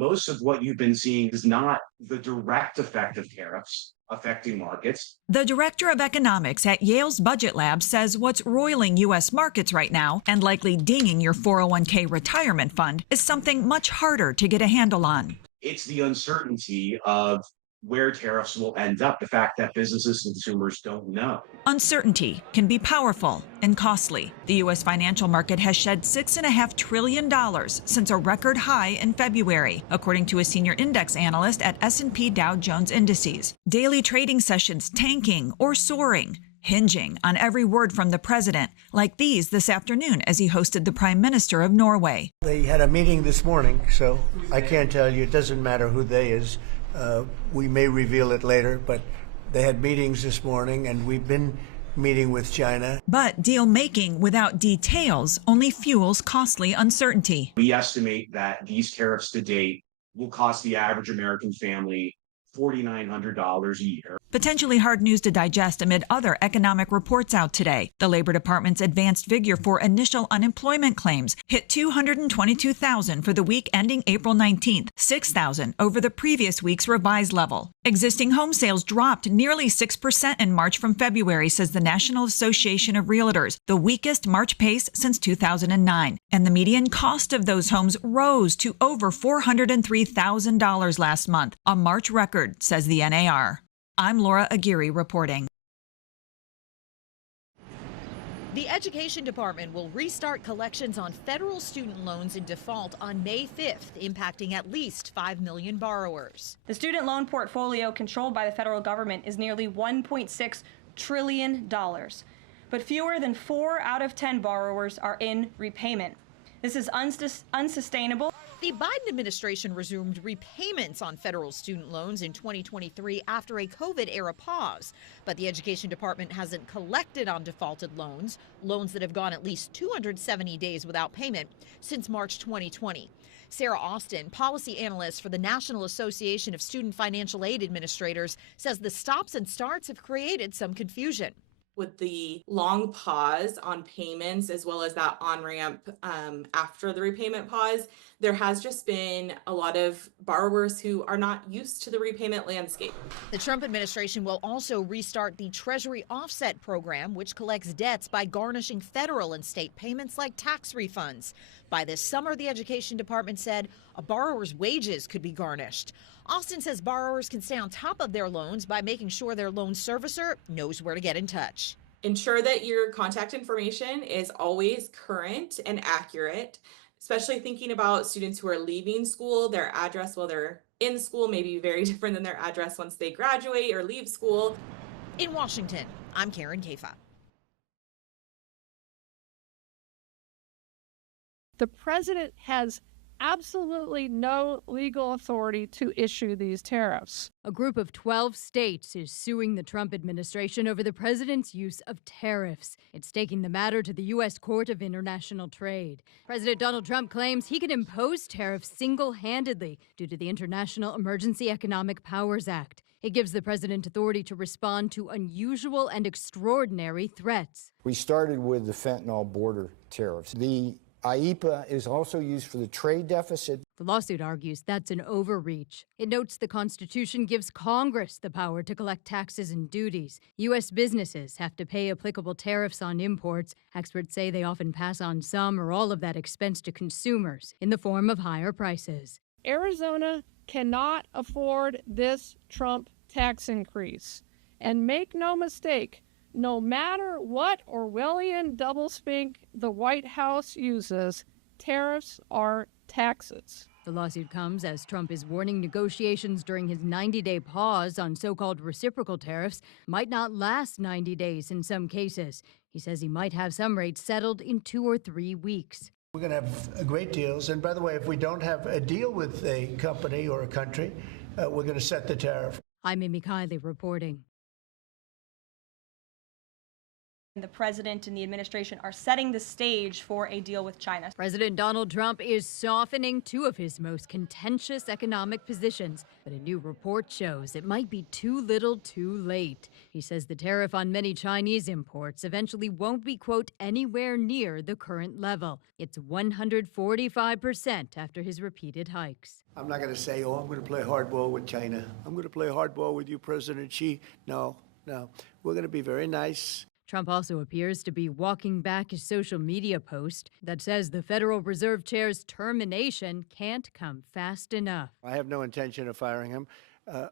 Most of what you've been seeing is not the direct effect of tariffs affecting markets. The director of economics at Yale's Budget Lab says what's roiling U.S. markets right now and likely dinging your 401k retirement fund is something much harder to get a handle on. It's the uncertainty of where tariffs will end up, the fact that businesses and consumers don't know. Uncertainty can be powerful and costly. The U.S. financial market has shed $6.5 trillion since a record high in February, according to a senior index analyst at S&P Dow Jones Indices. Daily trading sessions tanking or soaring, hinging on every word from the president, like these this afternoon as he hosted the Prime Minister of Norway. They had a meeting this morning, so I can't tell you. It doesn't matter who they is. We may reveal it later, but they had meetings this morning, and we've been meeting with China. But deal making without details only fuels costly uncertainty. We estimate that these tariffs to date will cost the average American family $4,900 a year. Potentially hard news to digest amid other economic reports out today. The Labor Department's advanced figure for initial unemployment claims hit 222,000 for the week ending April 19th, 6,000 over the previous week's revised level. Existing home sales dropped nearly 6% in March from February, says the National Association of Realtors, the weakest March pace since 2009. And the median cost of those homes rose to over $403,000 last month, a March record, says the NAR. I'm Laura Aguirre reporting. The Education Department will restart collections on federal student loans in default on May 5th, impacting at least 5 million borrowers. The student loan portfolio controlled by the federal government is nearly $1.6 trillion, but fewer than 4 out of 10 borrowers are in repayment. This is unsustainable. The Biden administration resumed repayments on federal student loans in 2023 after a COVID-era pause. But the Education Department hasn't collected on defaulted loans that have gone at least 270 days without payment, since March 2020. Sarah Austin, policy analyst for the National Association of Student Financial Aid Administrators, says the stops and starts have created some confusion. With the long pause on payments, as well as that on-ramp after the repayment pause, there has just been a lot of borrowers who are not used to the repayment landscape. The Trump administration will also restart the Treasury Offset Program, which collects debts by garnishing federal and state payments like tax refunds. By this summer, the Education Department said a borrower's wages could be garnished. Austin says borrowers can stay on top of their loans by making sure their loan servicer knows where to get in touch. Ensure that your contact information is always current and accurate, especially thinking about students who are leaving school. Their address while they're in school may be very different than their address once they graduate or leave school. In Washington, I'm Karen Kafa. The president has absolutely no legal authority to issue these tariffs. A group of 12 states is suing the Trump administration over the president's use of tariffs. It's taking the matter to the U.S. Court of International Trade. President Donald Trump claims he can impose tariffs single-handedly due to the International Emergency Economic Powers Act. It gives the president authority to respond to unusual and extraordinary threats. We started with the fentanyl border tariffs. The IEPA is also used for the trade deficit. The lawsuit argues that's an overreach. It notes the Constitution gives Congress the power to collect taxes and duties. U.S. businesses have to pay applicable tariffs on imports. Experts say they often pass on some or all of that expense to consumers in the form of higher prices. Arizona cannot afford this Trump tax increase. And make no mistake, no matter what Orwellian doublespeak the White House uses, tariffs are taxes. The lawsuit comes as Trump is warning negotiations during his 90-day pause on so-called reciprocal tariffs might not last 90 days in some cases. He says he might have some rates settled in 2 or 3 weeks. We're going to have great deals. And by the way, if we don't have a deal with a company or a country, we're going to set the tariff. I'm Amy Kiley reporting. The president and the administration are setting the stage for a deal with China. President Donald Trump is softening two of his most contentious economic positions, but a new report shows it might be too little too late. He says the tariff on many Chinese imports eventually won't be, quote, anywhere near the current level. It's 145% after his repeated hikes. I'm not going to say, oh, I'm going to play hardball with China. I'm going to play hardball with you, President Xi. No. We're going to be very nice. Trump also appears to be walking back his social media post that says the Federal Reserve Chair's termination can't come fast enough. I have no intention of firing him.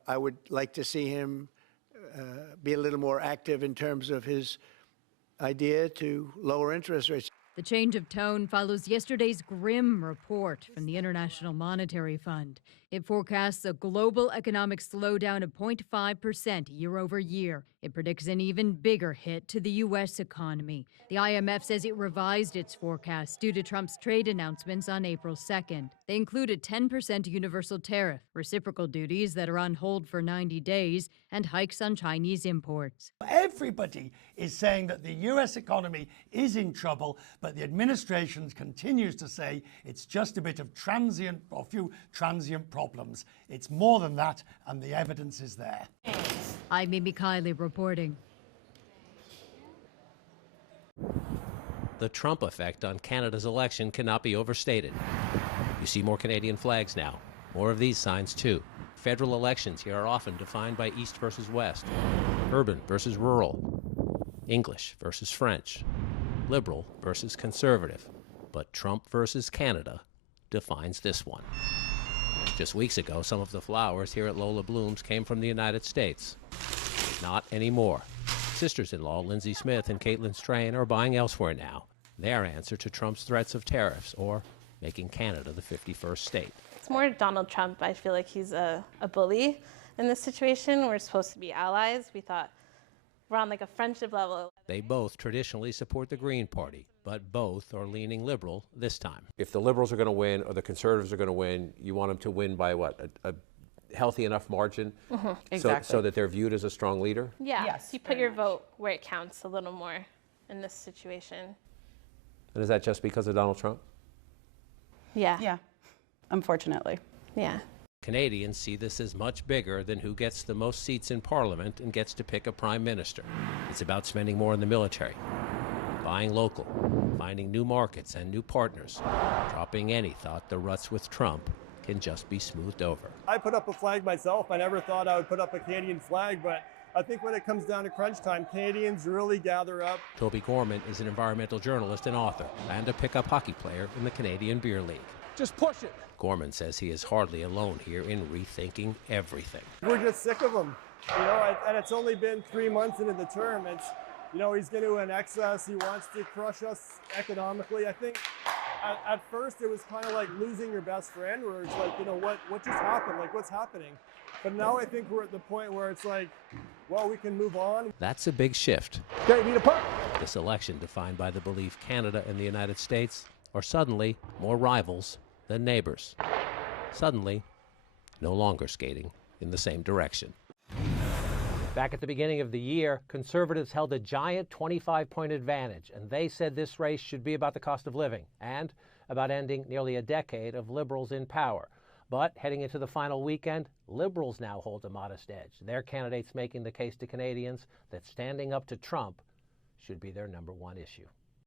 I would like to see him be a little more active in terms of his idea to lower interest rates. The change of tone follows yesterday's grim report from the International Monetary Fund. It forecasts a global economic slowdown of 0.5% year over year. It predicts an even bigger hit to the U.S. economy. The IMF says it revised its forecast due to Trump's trade announcements on April 2nd. They include a 10% universal tariff, reciprocal duties that are on hold for 90 days, and hikes on Chinese imports. Everybody is saying that the U.S. economy is in trouble, but the administration continues to say it's just a bit of transient or few transient problems. It's more than that, and the evidence is there. I'm Amy Kiley reporting. The Trump effect on Canada's election cannot be overstated. You see more Canadian flags now, more of these signs too. Federal elections here are often defined by East versus West, urban versus rural, English versus French, liberal versus conservative. But Trump versus Canada defines this one. Just weeks ago, some of the flowers here at Lola Bloom's came from the United States. Not anymore. Sisters-in-law Lindsay Smith and Caitlin Strain are buying elsewhere now. Their answer to Trump's threats of tariffs or making Canada the 51st state. It's more Donald Trump. I feel like he's a bully in this situation. We're supposed to be allies. We thought we're on like a friendship level. They both traditionally support the Green Party, but both are leaning liberal this time. If the liberals are going to win or the conservatives are going to win, you want them to win by what? A healthy enough margin? Mm-hmm. Exactly. So that they're viewed as a strong leader? Yeah. Yes, you put your vote where it counts a little more in this situation. And is that just because of Donald Trump? Yeah. Yeah, unfortunately. Yeah. Canadians see this as much bigger than who gets the most seats in Parliament and gets to pick a prime minister. It's about spending more in the military, buying local, finding new markets and new partners, dropping any thought the ruts with Trump can just be smoothed over. I put up a flag myself. I never thought I would put up a Canadian flag, but I think when it comes down to crunch time, Canadians really gather up. Toby Gorman is an environmental journalist and author, and a pickup hockey player in the Canadian Beer League. Just push it. Gorman says he is hardly alone here in rethinking everything. We're just sick of him, and it's only been 3 months into the term. It's, he's going to annex us. He wants to crush us economically. I think at first it was kind of like losing your best friend, where it's like, what just happened? Like, what's happening? But now I think we're at the point where it's like, well, we can move on. That's a big shift. Okay, need a puck. This election defined by the belief Canada and the United States are suddenly more rivals than neighbors. Suddenly, no longer skating in the same direction. Back at the beginning of the year, conservatives held a giant 25-point advantage, and they said this race should be about the cost of living and about ending nearly a decade of liberals in power. But heading into the final weekend, liberals now hold a modest edge. Their candidates making the case to Canadians that standing up to Trump should be their #1 issue.